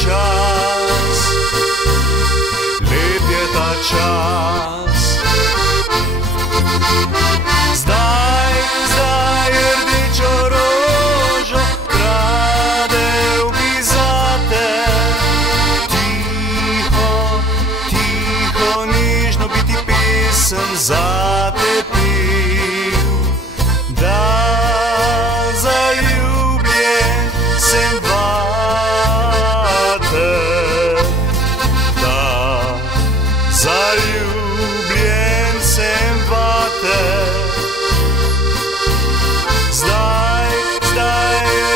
čas, lep je ta čas. Zdaj rdečo rožo kradel bi zate. Tiho, nežno bi ti pesem zate pil. Da zaljubljen sem vate, da zaljubljen sem vate. Zdaj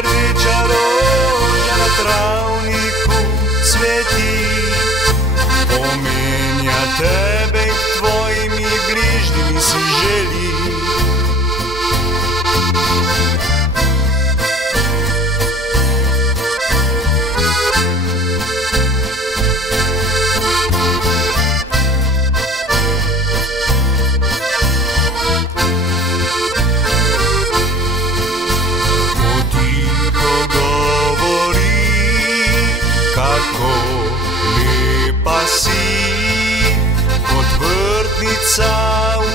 rdeča roža na travniku cveti, omenja tebe k tvojimi bližnjimi si želi. Kako lepa si, kot vrtnica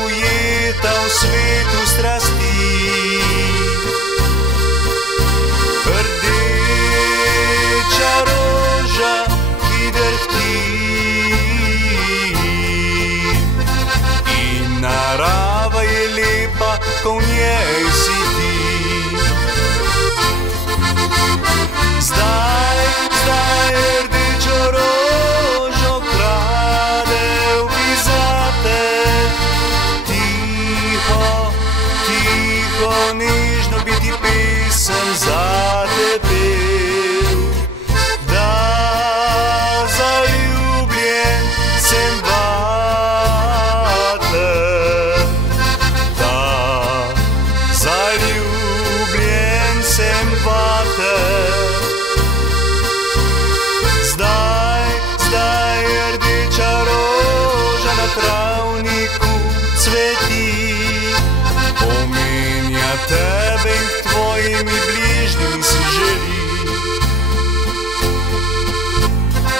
ujeta v svetu strasti. Rdeča roža, ki drhti, in narava je lepa, ko v njej si ti. Zdaj rdečo rožo kradel bi zate. Tiho, nežno bi ti pesem zate pel. Da zaljubljen sem vate, da zaljubljen sem vate. Zdaj rdeča roža na travniku cveti, omenja tebe in k tvojimi bližnjimi si želi.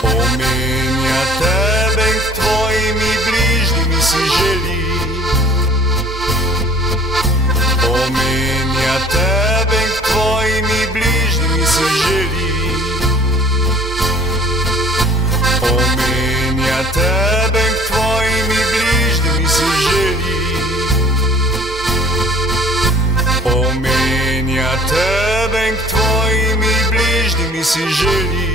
Omenja tebe in k tvojimi bližnjimi si želi. Omenja tebe in k tvojimi bližnjimi si želi. Omenja tebe k tvojimi bližnjimi si želi. Omenja tebe k tvojimi bližnjimi si želi.